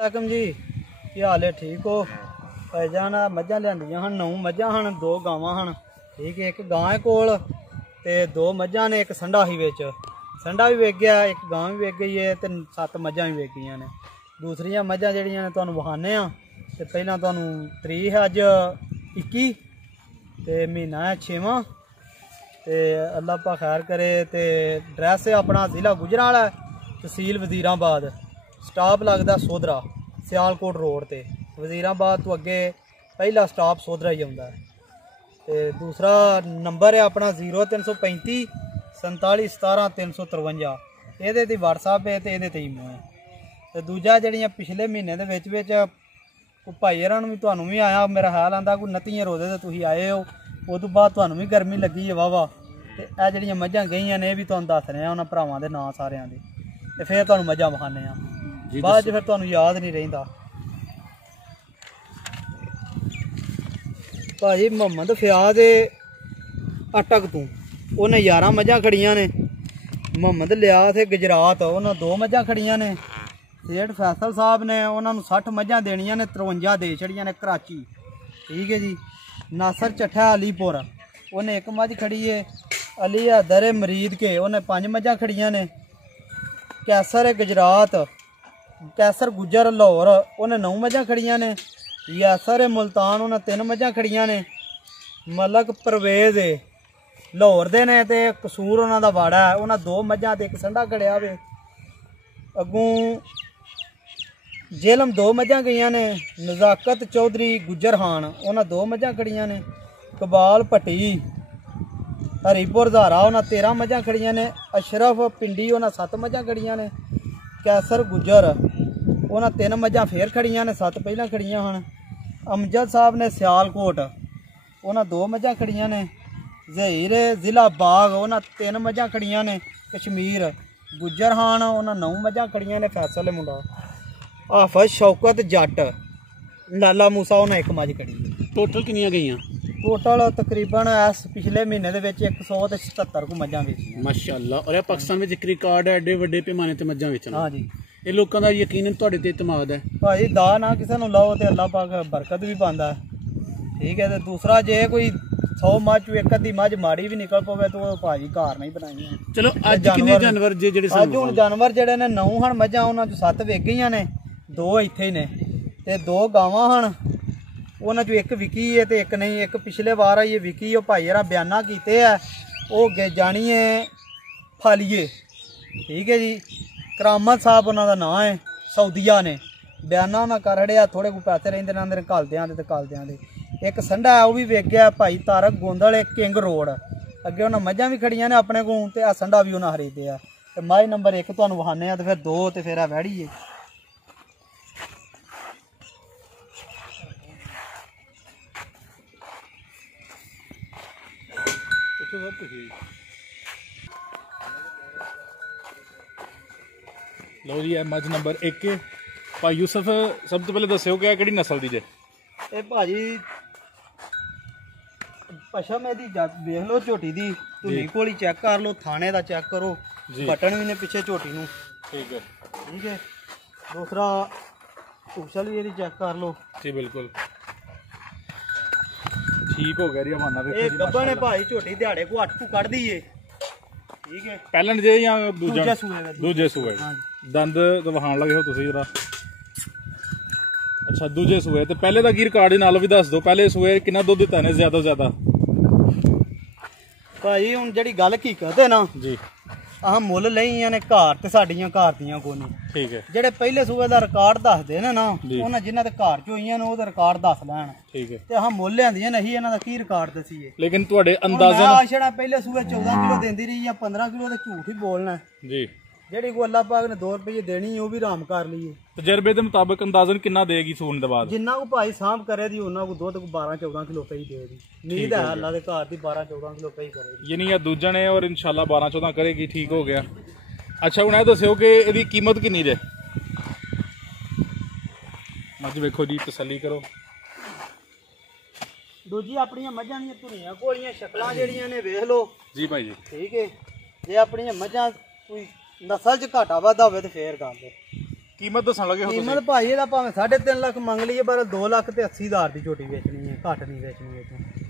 वालेकुम जी, की हाल है? ठीक हो? भाईजान मझां लियांदियां हन, 9 मझां हन, 2 गावां हन। ठीक है, एक गां है कोल ते 2 मझां ने, एक संडा ही विच। संडा भी विक गया, एक गां भी विक गई है ते 7 मझां भी विक गई ने। दूसरियां मझां जिहड़ियां ने तुहानूं विखाने आ ते पहलां तुहानूं तरीक है अज 21 ते महीना है 6वां ते अल्लाह पा खैर करे। ते एड्रैस है अपना जिला गुजरावाला, तहसील वजीराबाद, स्टाप लगता सोधरा, सियालकोट रोड ते। वजीराबाद तो अगे पहला स्टाप सोधरा ही आता है। तो दूसरा नंबर है अपना 0335 47 17 353। ये व्हाट्सएप है तो ये ईमो है। तो दूजा जड़ियाँ पिछले महीने के भाई हर भी तुहानूं भी आया, मेरा ख्याल आंदा कोई 29 रोजे तो तुसीं आए हो, उस तो बाद तुहानूं भी गर्मी लगी है वाह। तो यह जड़ियाँ मझां गई ने भी तुहानूं दस रहे हैं उन्होंने भरावां दे नां सारियां दे। ते फिर तुहानूं मझां विखाने आ, बाद फिर तुहानूं याद नहीं रहिंदा। भाजी मोहम्मद फयाज अटक तू उन्हें 11 मझां खड़ियां ने। मोहम्मद लिया थे गुजरात, उन्हें 2 मझां खड़ियां ने। सेठ फैसल साहब ने उन्होंने 60 मझां देनियां ने, 53 दे छड़ियां ने कराची। ठीक है जी। नासर चट्ठा अलीपुर उन्हें 1 मझ खड़ी है। अली हैदर मरीद के उन्हें 5 मझां खड़ियां ने। कैसर है गुजरात, कैसर गुजर लाहौर उन्हें 9 मझां खड़ियां ने। यासर मुल्तान उन्हें 3 मझां खड़ियां ने। मलक परवेज लाहौर दे ने ते कसूर उन्हों का वाड़ा है, उन्हें 2 मझां ते 1 संडा खड़िया वे। अगों जेलम 2 मझां गई ने। नज़ाकत चौधरी गुजर खान उन्हें 2 मझां खड़ियां ने। कबाल भट्टी हरीपुर धारा उन्हें 13 मझां खड़ियां ने। अशरफ पिंडी उन्हें 7 मझां खड़ियां ने। कैसर गुजर उन्हें 3 मझां फिर खड़ियां ने, 7 पहला खड़ियां हैं। अमजद साहब ने सियालकोट उन्हें 2 मझां खड़ियां ने। जहीर जिला बाग उन्हें 3 मझां खड़ियां ने। कश्मीर गुजर खान उन्हें 9 मझां खड़ियां ने। फैसल मुंडा हाफज शौकत जट लाला मूसा उन्हें 1 मझ खड़ी। टोटल कितनियां गई? टोटल तकरीबन इस पिछले महीने के 177 को मझां बेचियां माशाअल्लाह। और पाकिस्तान में एक रिकॉर्ड है एडे वड्डे पैमाने ते मझां बेचना। हाँ जी, ये लोगों का यकीनन तुहाडे ते इतमाद है भाई। दा ना किसी को लाओ तो अल्लाह पाक बरकत भी पाता है। ठीक है। तो दूसरा जे कोई 100 मझ चो 1 अद्धी मझ माड़ी भी निकल पवे तो भाजी घर नहीं बनाई। चलो अज कितने जानवर जेडे अज हुण जानवर जेडे ने 9 हन मझां, उन्हां चों 7 विक गईयां ने, 2 इत्थे ही ने ते 2 गावां हन। उन्हां चों 1 विकी है ते 1 नहीं। 1 पिछले वार आई विकी, वो भाई हरा बयाना कीते है, वो जानी है फालिए। ठीक है जी। करामत साहब उन्होंने नाम है, सऊदीया ने बयाना उन्हें कर हड़िया। थोड़े को पैसे रहिंदे ने अंदर घलदियां दे ते घलदियां दे। 1 संडा है वो भी विक गया, भाई तारक गोंदल किंग रोड अगे उन्हें मझां भी खड़ियां ने अपने को, ते आ संडा भी उन्हें खरीदे। तो मझ नंबर 1 तुहानूं विखाने, तो फिर 2 तो फिर वैड़ी है। लो जी, मझ नंबर 1 भाई यूसुफ सब तो पहले दस्यो कि किहड़ी नस्ल दी जे? ये भाजी पशम है वेख लो, झोटी दी धुनी घोड़ी चेक कर लो, थाने का चेक करो, बटन भी ने पिछे झोटी नूं। ठीक है। ठीक है। दूसरा उछल भी ये चेक कर लो जी, बिल्कुल ठीक हो गया री हमाना। ये गब्बन है भाई, झोटी दिहाड़े को 8 को कढ़ दी है। ठीक है। पहला जे या दूजा सूए दूजे सूए दंद तो वहां लगे हो तुसी जरा। अच्छा, दूजे सूए ते पहले दा की रिकॉर्ड नाल भी दस दो, पहले सूए कितना दुध दिता ने ज्यादा ज्यादा? भाई हुण जेहड़ी गल हकीकत है ना जी, आह मुल लईयां ने घर ते साडियां घर दियां कोनी। ठीक है। जेहड़े पहले सूए दा रिकॉर्ड दसदे ने ना, उन्हां जिन्हां दे घर च होईयां ने ओहदा रिकॉर्ड दस लैण। ठीक है। ते आह मुल लियांदियां नहीं, इन्हां दा की रिकॉर्ड दसीए? लेकिन तुहाडे अंदाज़न छड़ा पहले सूए 14 किलो देंदी रही या 15 किलो, ते झूठ ही बोलना जी। जेहड़ी को अल्लाह पाक ने 2 रुपये देनी है, वो भी आराम कर लीए। तजर्बे के मुताबिक अंदाजन कितना देगी सून दे बाद? जिन्ना को भाई सांभ करे दी उन्ना को दुध 12-14 किलो पई देगी। नींद है अल्लाह दे घर दी 12-14 किलो पई करेगी। यानी यह दूजा ने और इंशाल्लाह 12-14 करेगी। ठीक हो गया। अच्छा, हुण ये दस्यो कि इहदी कीमत कितनी जे? मझ वेखो जी, तसल्ली करो। दूजी अपनियां मझां दी धुनियां घोड़ियां शक्लां जेहड़ियां ने वेख लो जी भाई जी। ठीक है। जे अपनियां मझां कोई नस्ल च घाटा वाधा होवे ते फिर गल है। ਕੀਮਤ ਦੱਸਣ ਲੱਗੇ ਹੋ ਕੀਮਤ ਭਾਈ ਇਹਦਾ ਭਾਵੇਂ 3.5 ਲੱਖ ਮੰਗ ਲਈਏ ਪਰ 2 ਲੱਖ ਤੇ 80,000 ਦੀ ਝੋਟੀ ਵੇਚਣੀ ਹੈ, ਘੱਟ ਨਹੀਂ ਵੇਚਣੀ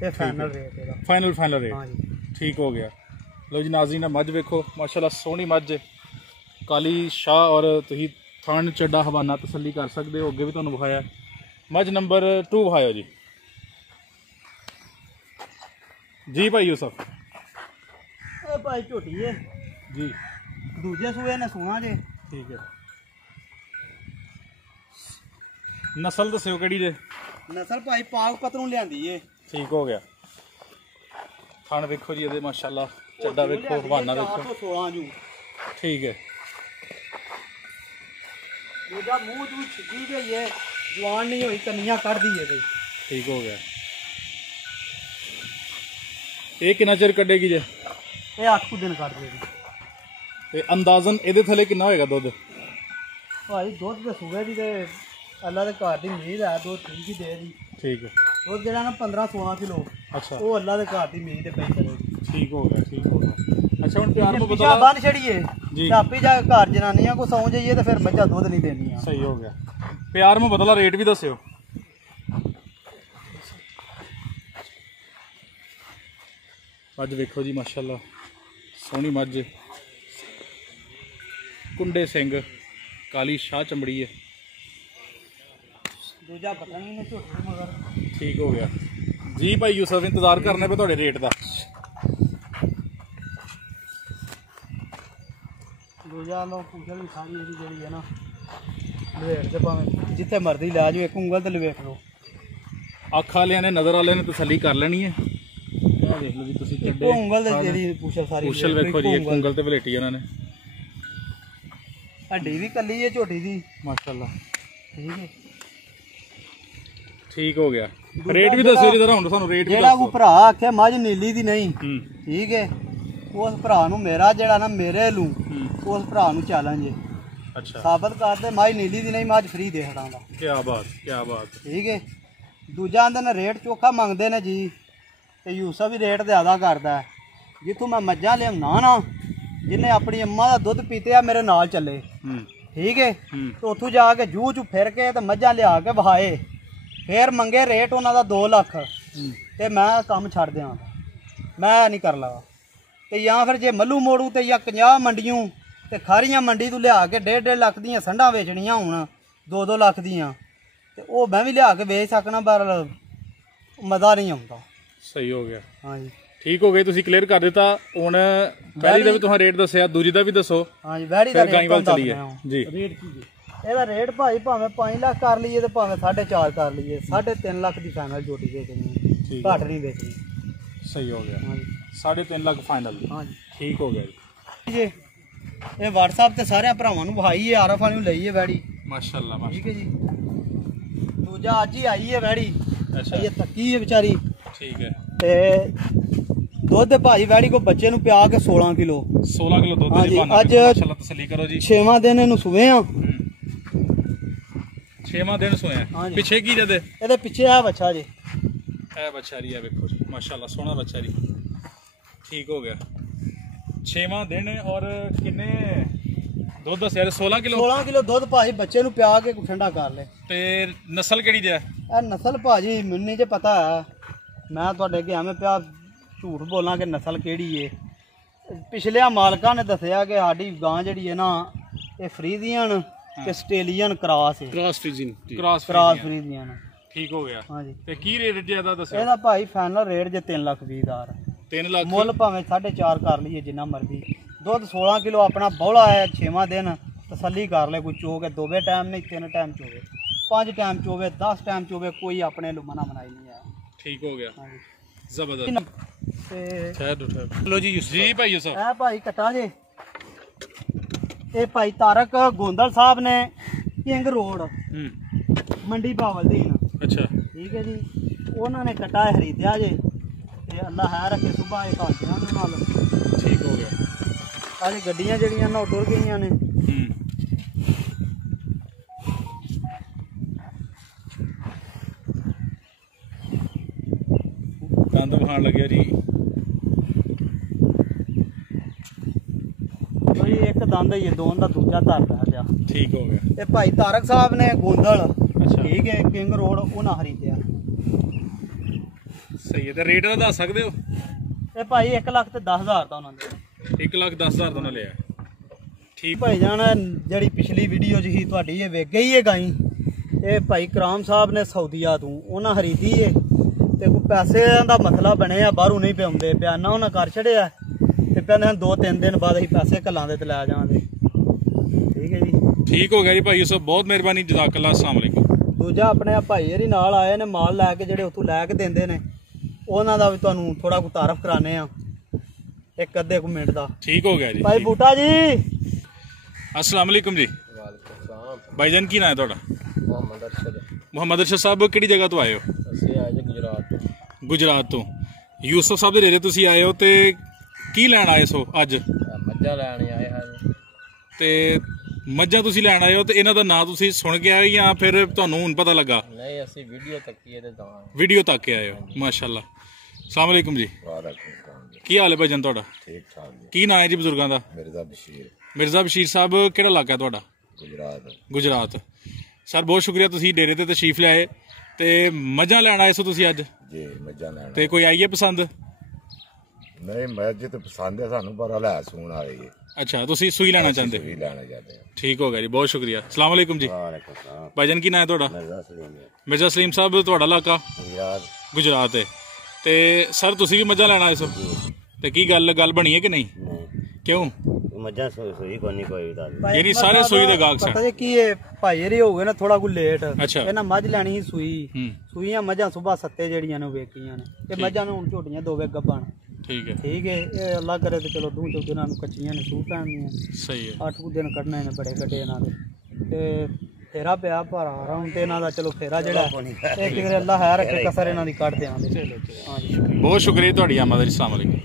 ਇਹ ਫਾਈਨਲ ਰੇਟ ਇਹਦਾ। ਫਾਈਨਲ ਰੇਟ ਹਾਂਜੀ ਠੀਕ ਹੋ ਗਿਆ। ਲਓ ਜੀ ਨਾਜ਼ਰੀਨ ਮੱਝ ਵੇਖੋ ਮਾਸ਼ਾਅੱਲਾ ਸੋਹਣੀ ਮੱਝ ਕਾਲੀ ਸ਼ਾਹ ਔਰ ਤੁਸੀਂ ਥਣ ਚੱਡਾ ਹਵਾਨਾ ਤਸੱਲੀ ਕਰ ਸਕਦੇ ਹੋ। ਅੱਗੇ ਵੀ ਤੁਹਾਨੂੰ ਵਿਖਾਇਆ। ਮੱਝ ਨੰਬਰ 2 ਵਿਖਾਇਓ ਜੀ। ਜੀ ਭਾਈ ਯੂਸਫ ਇਹ ਭਾਈ ਝੋਟੀ ਹੈ ਜੀ ਦੂਜੇ ਸੂਏ ਨੇ ਸੋਨਾ ਜੇ। ਠੀਕ ਹੈ। ਨਸਲ ਦੱਸਿਓ ਕਿਹੜੀ ਜੇ? ਨਸਲ ਭਾਈ ਪਾਕ ਪਤਰੋਂ ਲਿਆਂਦੀ ਏ। ਠੀਕ ਹੋ ਗਿਆ। ਥਣ ਵੇਖੋ ਜੀ ਇਹਦੇ ਮਾਸ਼ਾਅੱਲਾ ਚੱਡਾ ਵੇਖੋ ਹਵਾਨਾ ਵੇਖੋ 416 ਜੂ। ਠੀਕ ਹੈ। ਦੂਜਾ ਮੂੰਹ ਜੂ ਛਿੱਗੀ ਗਈ ਏ, ਜਵਾਨ ਨਹੀਂ ਹੋਈ ਕੰਨੀਆਂ ਕੱਢਦੀ ਏ ਬਈ। ਠੀਕ ਹੋ ਗਿਆ। ਇਹ ਕਿੰਨਾ ਚਿਰ ਕੱਢੇਗੀ ਜੇ? ਇਹ 8 ਦਿਨ ਕੱਢ ਦੇਗੀ। ਤੇ ਅੰਦਾਜ਼ਨ ਇਹਦੇ ਥੱਲੇ ਕਿੰਨਾ ਹੋਏਗਾ ਦੁੱਧ? ਭਾਈ ਦੁੱਧ ਦੇ ਸੂਏ ਦੀ ਤੇ ਅੱਲਾ ਦੇ ਘਰ ਦੀ ਉਮੀਦ ਹੈ, ਦੁੱਧ ਠੀਕ ਹੀ ਦੇ ਦੀ। ਠੀਕ ਹੈ। ਦੁੱਧ ਜਿਹੜਾ ਨਾ 15-16 ਕਿਲੋ ਅੱਛਾ ਉਹ ਅੱਲਾ ਦੇ ਘਰ ਦੀ ਉਮੀਦ ਤੇ ਪਈ ਕਰੇਗੀ। ਠੀਕ ਹੋ ਗਿਆ। ਠੀਕ ਹੋ ਗਿਆ। ਅੱਛਾ ਹੁਣ ਪਿਆਰ ਨੂੰ ਪਿੱਛਾ ਬਤਾ ਬੰਨ ਛੜੀਏ ਜੀ। ਤੇ ਆਪੇ ਜਾ ਕੇ ਘਰ ਜਨਾਨੀਆਂ ਕੋ ਸੌਂ ਜਾਈਏ ਤੇ ਫਿਰ ਮੱਝਾਂ ਦੁੱਧ ਨਹੀਂ ਦੇਣੀਆਂ। ਸਹੀ ਹੋ ਗਿਆ। ਪਿਆਰ ਨੂੰ ਬਦਲਾ ਰੇਟ ਵੀ ਦੱਸਿਓ। ਅੱਜ ਵੇਖੋ ਜੀ ਮਾਸ਼ਾਅੱਲਾ ਸੋਹਣੀ ਮੱਝ ਕੁੰਡੇ ਸਿੰਘ ਕਾਲੀ ਸ਼ਾਹ ਚਮੜੀ ਹੈ। ਦੂਜਾ ਪਤਾ ਨਹੀਂ ਨੇ ਝੋਟੇ ਮਗਰ। ਠੀਕ ਹੋ ਗਿਆ ਜੀ ਭਾਈ ਯੂਸਫ ਇੰਤਜ਼ਾਰ ਕਰਨੇ ਪਏ ਤੁਹਾਡੇ ਰੇਟ ਦਾ। ਦੂਜਾ ਲੋ ਉਂਗਲ ਵੀ ਸਾਰੀ ਇਹਦੀ ਜਿਹੜੀ ਹੈ ਨਾ ਲਵੇਟ ਤੇ ਭਾਵੇਂ ਜਿੱਥੇ ਮਰਜ਼ੀ ਲੈ ਜਾਓ, ਇੱਕ ਉਂਗਲ ਤੇ ਲਵੇਟ ਲਓ। ਅੱਖ ਵਾਲਿਆਂ ਨੇ ਨਜ਼ਰ ਵਾਲਿਆਂ ਨੇ ਤਸੱਲੀ ਕਰ ਲੈਣੀ ਹੈ। ਇਹ ਦੇਖ ਲਓ ਜੀ ਤੁਸੀਂ ਇੱਕ ਚੱਡੇ ਉਂਗਲ ਤੇ ਜਿਹੜੀ ਪੁੱਛਲ ਸਾਰੀ ਪੁੱਛਲ ਵੇਖੋ ਜੀ ਇੱਕ ਉਂਗਲ ਤੇ ਵਲੇਟੀ ਇਹਨਾਂ ਨੇ। ਹੱਡੀ ਵੀ ਕੱਲੀ ਹੈ ਝੋਟੀ ਦੀ ਮਾਸ਼ਾਅੱਲਾ ਠੀਕ ਹੈ। ਠੀਕ ਹੋ ਗਿਆ। ਰੇਟ ਵੀ ਦੱਸਿਓ ਜਿਹੜਾ ਹੁਣ ਸਾਨੂੰ ਰੇਟ ਵੀ ਜਿਹੜਾ ਦੱਸੋ। ਕੋ ਭਰਾ ਆਖਿਆ ਮੱਝ ਨੀਲੀ ਦੀ ਨਹੀਂ ਠੀਕ ਹੈ, ਉਸ ਭਰਾ ਨੂੰ ਮੇਰਾ ਜਿਹੜਾ ਨਾ ਮੇਰੇ ਨੂੰ ਉਸ ਭਰਾ ਨੂੰ ਚੈਲੰਜ ਹੈ। ਅੱਛਾ ਸਾਬਤ ਕਰਦੇ ਮੱਝ ਨੀਲੀ ਦੀ ਨਹੀਂ, ਮੱਝ ਫਰੀ ਦੇ ਹਟਾਂਗਾ। ਕੀ ਬਾਤ ਕੀ ਬਾਤ। ਠੀਕ ਹੈ। ਦੂਜਾ ਆਂਦੇ ਨੇ ਰੇਟ ਚੋਖਾ ਮੰਗਦੇ ਨੇ ਜੀ, ਤੇ ਯੂਸਫ ਵੀ ਰੇਟ ਜ਼ਿਆਦਾ ਕਰਦਾ ਹੈ। ਜਿੱਥੋਂ ਮੈਂ ਮੱਝਾਂ ਲਿਆਉਣਾ ਨਾ, ਜਿਹਨੇ ਆਪਣੀ ਅੰਮਾ ਦਾ ਦੁੱਧ ਪੀਤੇ ਮੇਰੇ ਨਾਲ ਚੱਲੇ ਠੀਕ ਹੈ, ਤੇ ਉੱਥੋਂ ਜਾ ਕੇ ਜੂਹ ਚ ਫਿਰ ਕੇ ਤੇ ਮੱਝਾਂ ਲਿਆ ਕੇ ਵਹਾਏ, ਫਿਰ ਮੰਗੇ ਰੇਟ ਉਹਨਾਂ ਦਾ 2 ਲੱਖ ਤੇ ਮੈਂ ਕੰਮ ਛੱਡ ਦਿਆਂ, ਮੈਂ ਨਹੀਂ ਕਰ ਲਗਾ। ਤੇ ਜਾਂ ਫਿਰ ਜੇ ਮੱਲੂ ਮੋੜੂ ਤੇ ਜਾਂ 50 ਮੰਡੀਆਂ ਤੇ ਖਾਰੀਆਂ ਮੰਡੀ ਤੋਂ ਲਿਆ ਕੇ 1.5 ਲੱਖ ਦੀਆਂ ਸੰਢਾਂ ਵੇਚਣੀਆਂ ਹੁਣ 2-2 ਲੱਖ ਦੀਆਂ, ਤੇ ਉਹ ਮੈਂ ਵੀ ਲਿਆ ਕੇ ਵੇਚ ਸਕਣਾ, ਪਰ ਮਜ਼ਾ ਨਹੀਂ ਆਉਂਦਾ। ਸਹੀ ਹੋ ਗਿਆ। ਹਾਂਜੀ ਠੀਕ ਹੋ ਗਏ। ਤੁਸੀਂ ਕਲੀਅਰ ਕਰ ਦਿੱਤਾ। ਹੁਣ ਪਹਿਲੀ ਦਾ ਵੀ ਤੁਸੀਂ ਰੇਟ ਦੱਸਿਆ, ਦੂਜੀ ਦਾ ਵੀ ਦੱਸੋ। ਹਾਂਜੀ ਵੈੜੀ ਦਾ ਰੇਟ ਗਾਈਵਾਲ ਚੱਲੀਏ ਜੀ। ਰੇਟ ਕੀ ਜੀ? ਇਹਦਾ ਰੇਟ ਭਾਈ ਭਾਵੇਂ 5 ਲੱਖ ਕਰ ਲਈਏ ਤੇ ਭਾਵੇਂ 4.5 ਕਰ ਲਈਏ, 3.5 ਲੱਖ ਦੀ ਫਾਈਨਲ ਝੋਟੀ ਵੇਚਣੀ, ਘੱਟ ਨਹੀਂ ਵੇਚਣੀ। ਸਹੀ ਹੋ ਗਿਆ। ਹਾਂਜੀ 3.5 ਲੱਖ ਫਾਈਨਲ। ਹਾਂਜੀ ਠੀਕ ਹੋ ਗਿਆ ਜੀ। ਇਹ WhatsApp ਤੇ ਸਾਰਿਆਂ ਭਰਾਵਾਂ ਨੂੰ ਵਹਾਈ ਹੈ, ਆਰਫ ਵਾਲੀ ਨੂੰ ਲਈ ਹੈ ਵੈੜੀ। ਮਾਸ਼ਾਅੱਲਾ ਠੀਕ ਹੈ ਜੀ। ਦੂਜਾ ਅੱਜ ਹੀ ਆਈ ਹੈ ਵੈੜੀ। ਅੱਛਾ ਇਹ ਥੱਕੀ ਹੈ ਵਿਚਾਰੀ। ਠੀਕ ਹੈ। ਤੇ ਦੁੱਧ ਭਾਈ ਵੈੜੀ ਕੋ ਬੱਚੇ ਨੂੰ ਪਿਆ ਕੇ 16 ਕਿਲੋ 16 ਕਿਲੋ ਦੁੱਧ ਹਾਂਜੀ, ਦੀ ਬਣਾ ਅੱਜ ਮਾਸ਼ਾਅੱਲਾ ਤਸੱਲੀ ਕਰੋ ਜੀ। 6ਵਾਂ ਦਿਨ ਇਹਨੂੰ ਸੁਵੇ ਆ। 6ਵਾਂ ਦਿਨ ਸੋਇਆ। ਹਾਂਜੀ। ਪਿੱਛੇ ਕੀ ਜਦੇ ਇਹਦੇ ਪਿੱਛੇ ਆ ਬੱਚਾ ਜੀ। ਇਹ ਬੱਚਾਰੀ ਆ ਵੇਖੋ ਜੀ ਮਾਸ਼ਾਅੱਲਾ ਸੋਹਣਾ ਬੱਚਾਰੀ। ਠੀਕ ਹੋ ਗਿਆ। 6ਵਾਂ ਦਿਨ ਔਰ ਕਿੰਨੇ ਦੁੱਧ ਦੱਸਿਆ? 16 ਕਿਲੋ 16 ਕਿਲੋ ਦੁੱਧ ਭਾਜੀ ਬੱਚੇ ਨੂੰ ਪਿਆ ਕੇ ਠੰਡਾ ਕਰ ਲੈ। ਤੇ ਨਸਲ ਕਿਹੜੀ ਦੀ ਹੈ? ਇਹ ਨਸਲ ਭਾਜੀ ਮੈਨੂੰ ਨਹੀਂ ਜੇ ਪਤਾ ਹੈ, ਮੈਂ ਤੁਹਾਡੇ ਅੱਗੇ ਐਵੇਂ ਪਿਆ ਝੂਠ ਬੋਲਾਂ ਕਿ ਨਸਲ ਕਿਹੜੀ ਏ। ਪਿਛਲਿਆਂ ਮਾਲਕਾਂ ਨੇ ਦੱਸਿਆ ਕਿ ਸਾਡੀ ਗਾਂ ਜਿਹੜੀ ਹੈ ਨਾ ਇਹ ਫਰੀਜ਼ੀਅਨ ਤੇ ਆਸਟ੍ਰੇਲੀਅਨ ਕ੍ਰਾਸ ਹੈ। Cross Friesian. ਠੀਕ ਹੋ ਗਿਆ। ਹਾਂਜੀ ਤੇ ਕੀ ਰੇਟ ਜੇ ਇਹਦਾ ਦੱਸਿਆ? ਇਹਦਾ ਭਾਈ ਫਾਈਨਲ ਰੇਟ ਜੇ 3,20,000। 3 ਲੱਖ ਮੁੱਲ ਭਾਵੇਂ 4.5 ਕਰ ਲਈਏ ਜਿੰਨਾ ਮਰਜ਼ੀ। ਦੁੱਧ 16 ਕਿਲੋ ਆਪਣਾ ਬੌਲਾ ਹੈ। 6ਵਾਂ ਦਿਨ ਤਸੱਲੀ ਕਰ ਲੈ, ਕੋਈ ਚੋਗੇ 2 ਟਾਈਮ ਨਹੀਂ 3 ਟਾਈਮ ਚੋਵੇ, 5 ਟਾਈਮ ਚੋਵੇ, 10 ਟਾਈਮ ਚੋਵੇ, ਕੋਈ ਆਪਣੇ ਨੂੰ ਮਨਾ ਮਨਾਈ ਨਹੀਂ ਹੈ। ਠੀਕ ਹੋ ਗਿਆ। ਹਾਂਜੀ ਜ਼ਬਰਦਸਤ। ਤੇ ਠਹਿਰ ਲੋ ਜੀ ਯੂਸਫ ਜੀ। ਭਾਈ ਯੂਸਫ ਇਹ ਭਾਈ ਕਟਾ ਜੇ, ਇਹ ਭਾਈ ਤਾਰਕ ਗੋਂਦਲ ਸਾਹਿਬ ਨੇ ਕਿੰਗ ਰੋਡ ਮੰਡੀ ਬਾਵਲਦੀਨ। ਅੱਛਾ ਠੀਕ ਹੈ ਜੀ। ਉਹਨਾਂ ਨੇ ਕਟਾ ਖਰੀਦਿਆ ਜੇ, ਤੇ ਅੱਲਾ ਹੈ ਰੱਖੇ ਸੁਬਾਹ ਇਹ ਕਾਂਟਿਆਂ ਦੇ ਨਾਲ। ਠੀਕ ਹੋ ਗਿਆ। ਆਹ ਗੱਡੀਆਂ ਜਿਹੜੀਆਂ ਨਾ ਟੁਰ ਗਈਆਂ ਨੇ। ਦੰਦ ਵਿਖਾਣ ਲੱਗਿਆ ਜੀ। ਕੋਈ ਇੱਕ ਦੰਦ ਹੀ ਦੋਨ ਦਾ ਦੂਜਾ ਧਰ ਪਿਆ। ਠੀਕ ਹੋ ਗਿਆ। ਤੇ ਭਾਈ ਤਾਰਕ ਸਾਹਿਬ ਨੇ ਗੋਂਦਲ ਅੱਛਾ ਠੀਕ ਹੈ ਕਿੰਗ ਰੋਡ ਉਹਨਾਂ ਖਰੀਦਿਆ। ਸਹੀ ਹੈ। ਤੇ ਰੇਟ ਦਾ ਦੱਸ ਸਕਦੇ ਹੋ? ਇਹ ਭਾਈ 1,10,000 ਦਾ ਉਹਨਾਂ ਦੇ 1,10,000 ਦਾ ਲਿਆ। ਠੀਕ ਭਾਈ ਜਾਨ ਜਿਹੜੀ ਪਿਛਲੀ ਵੀਡੀਓ 'ਚ ਸੀ ਤੁਹਾਡੀ ਇਹ ਵੇਖ ਗਈ ਹੈ ਗਾਈ। ਇਹ ਭਾਈ ਕਰਾਮ ਸਾਹਿਬ ਨੇ ਸਾਊਦੀਆ ਤੋਂ ਉਹਨਾਂ ਖਰੀਦੀ ਏ ਤੇ ਕੋਈ ਪੈਸਿਆਂ ਦਾ ਮਸਲਾ ਬਣਿਆ ਬਾਹਰੋਂ ਨਹੀਂ ਪਿਆਉਂਦੇ ਬਿਆਨਾ ਉਹਨਾਂ ਕਰ ਛੜਿਆ ਤੇ ਕਹਿੰਦੇ ਹਨ 2-3 ਦਿਨ ਬਾਅਦ ਅਸੀਂ ਪੈਸੇ ਘੱਲਾਂਦੇ ਤੇ ਲੈ ਜਾਵਾਂਗੇ। ਠੀਕ ਹੈ ਜੀ। ਠੀਕ ਹੋ ਗਿਆ ਜੀ ਭਾਈ ਸਾਹਿਬ ਬਹੁਤ ਮਿਹਰਬਾਨੀ ਜਜ਼ਾਕੱਲਾ ਅਸਲਾਮ ਅਲੈਕੁਮ। ਦੂਜਾ ਆਪਣੇ ਆ ਭਾਈ ਇਹਦੇ ਨਾਲ ਆਏ ਨੇ ਮਾਲ ਲੈ ਕੇ ਜਿਹੜੇ ਉੱਥੋਂ ਲੈ ਕੇ ਦਿੰਦੇ ਨੇ ਉਹਨਾਂ ਦਾ ਵੀ ਤੁਹਾਨੂੰ ਥੋੜਾ ਕੁ ਤਾਰਫ ਕਰਾਣੇ ਆ ਇੱਕ ਅੱਧੇ ਕੁ ਮਿੰਟ ਦਾ। ਠੀਕ ਹੋ ਗਿਆ ਜੀ। ਭਾਈ ਬੂਟਾ ਜੀ अस्सलाम वालेकुम जी। भाईजान की नाम है ਤੁਹਾਡਾ? ਮੁਹੰਮਦ ਅਰਸ਼ਦ ਸਾਹਿਬ ਕਿਹੜੀ ਜਗ੍ਹਾ ਤੋਂ ਆਏ ਹੋ? ਅਸੀਂ ਆਏ ਜੀ ਗੁਜਰਾਤ ਤੋਂ। ਯੂਸਫ ਸਾਹਿਬ ਦੇ ਡੇਰੇ ਤੁਸੀਂ ਆਏ ਹੋ ਤੇ ਕੀ ਲੈਣ ਆਏ ਸੋ ਅੱਜ? ਮੱਝਾਂ ਲੈਣ ਆਏ ਹਾਂ। ਤੇ ਮੱਝਾਂ ਤੁਸੀਂ ਲੈਣ ਆਏ ਹੋ ਤੇ ਇਹਨਾਂ ਦਾ ਨਾਂ ਤੁਸੀਂ ਸੁਣ ਕੇ ਆਏ ਜਾਂ ਫਿਰ ਤੁਹਾਨੂੰ ਹੁਣ ਪਤਾ ਲੱਗਾ? ਨਹੀਂ ਅਸੀਂ ਵੀਡੀਓ ਤੱਕੀ ਇਹਦੇ ਤਾਂ ਵੀਡੀਓ ਤੱਕ ਕੇ ਆਏ ਹੋ। ਮਾਸ਼ਾਅੱਲਾ। अस्सलाम वालेकुम जी। ਕੀ ਹਾਲ ਹੈ ਭਾਈਜਾਨ ਤੁਹਾਡਾ? ਠੀਕ ਠਾਕ ਜੀ। ਕੀ ਨਾਂ ਹੈ ਜੀ ਬਜ਼ੁਰਗਾਂ ਦਾ? ਮਿਰਜ਼ਾ ਬਸ਼ੀਰ ਸਾਹਿਬ ਕਿਹੜਾ ਇਲਾਕਾ ਤੁਹਾਡਾ? ਗੁਜਰਾਤ। ਸਰ ਬਹੁਤ ਸ਼ੁਕਰੀਆ ਤੁਸੀਂ ਡੇਰੇ ਤੇ ਤਸ਼ਰੀਫ ਲਿਆਏ ਤੇ ਮੱਝਾਂ ਲੈਣ ਆਏ ਸੋ ਤੁਸੀਂ ਅੱਜ ਜੀ। ਮੱਝਾਂ ਲੈਣ ਤੇ ਕੋਈ ਆਈ ਹੈ ਪਸੰਦ? ਨਹੀਂ ਮੱਝ ਤੇ ਪਸੰਦ ਹੈ ਸਾਨੂੰ ਪਰ ਹਲਾ ਸੂਣ ਆ ਰਹੀ ਹੈ। ਅੱਛਾ ਤੁਸੀਂ ਸੂਈ ਲੈਣਾ ਚਾਹੁੰਦੇ? ਸੂਈ ਲੈਣਾ ਚਾਹते हैं। ਠੀਕ ਹੋ ਗਿਆ ਜੀ ਬਹੁਤ ਸ਼ੁਕਰੀਆ। अस्सलाम वालेकुम जी। ਭਾਈਜਾਨ ਕੀ ਨਾਂ ਹੈ ਤੁਹਾਡਾ? ਮਿਰਜ਼ਾ ਸਲੀਮ ਸਾਹਿਬ ਤੁਹਾਡਾ ਇਲਾਕਾ? ਗੁਜਰਾਤ ਹੈ। ਤੇ ਸਰ ਤੁਸੀਂ ਵੀ ਮੱਝਾਂ ਲੈਣ ਆਏ ਸੋ ਤੇ ਕੀ ਗੱਲ ਬਣੀ ਹੈ ਕਿ ਨਹੀਂ? ਕਿਉਂ? ਮੱਝਾਂ ਸੂਈ ਕੋਈ ਯਾਨੀ ਸਾਰੇ ਸੂਈ ਦੇ ਗਾਹਕ ਸਨ। ਪਤਾ ਜੀ ਕੀ ਹੈ ਭਾਈ ਇਹਦੇ ਹੋ ਗਏ ਨਾ ਥੋੜਾ ਕੁ ਲੇਟ। ਅੱਛਾ। ਇਹਨਾਂ ਮੱਝ ਲੈਣੀ ਸੀ ਸੂਈਆਂ ਮੱਝਾਂ ਸੁਬਾ ਸੱਤੇ ਜਿਹੜੀਆਂ ਨੇ ਵੇਖੀਆਂ ਨੇ ਤੇ ਮੱਝਾਂ ਨੂੰ ਹੁਣ ਝੋਟੀਆਂ ਦੋਵੇ ਗੱਭਣ। ਠੀਕ ਹੈ। ਠੀਕ ਹੈ। ਇਹ ਅੱਲਾ ਕਰੇ ਤੇ ਚਲੋ 2-4 ਦਿਨਾਂ ਨੂੰ ਕੱਚੀਆਂ ਨੇ ਸੂ ਪੈਣੀਆਂ। ਸਹੀ ਹੈ। 8 ਦਿਨ ਕੱਢਣੇ ਨੇ ਬੜੇ ਕੱਢੇ ਇਹਨਾਂ ਦੇ ਤੇ ਫੇਰਾ ਪਿਆ ਭਰਾ ਹੁਣ ਤੇ ਇਹਨਾਂ ਦਾ ਚਲੋ ਫੇਰਾ ਜਿਹੜਾ ਇਹ ਕਿਤੇ ਅੱਲਾ ਹੈ ਰੱਖੇ ਕਸਰ ਇਹਨਾਂ ਦੀ ਕੱਢ ਦਿਆਂਗੇ। ਬਹੁਤ ਸ਼ੁਕਰੀਆ ਤੁਹਾਡੀ ਆਮਦ। अस्सलाम वालेकुम।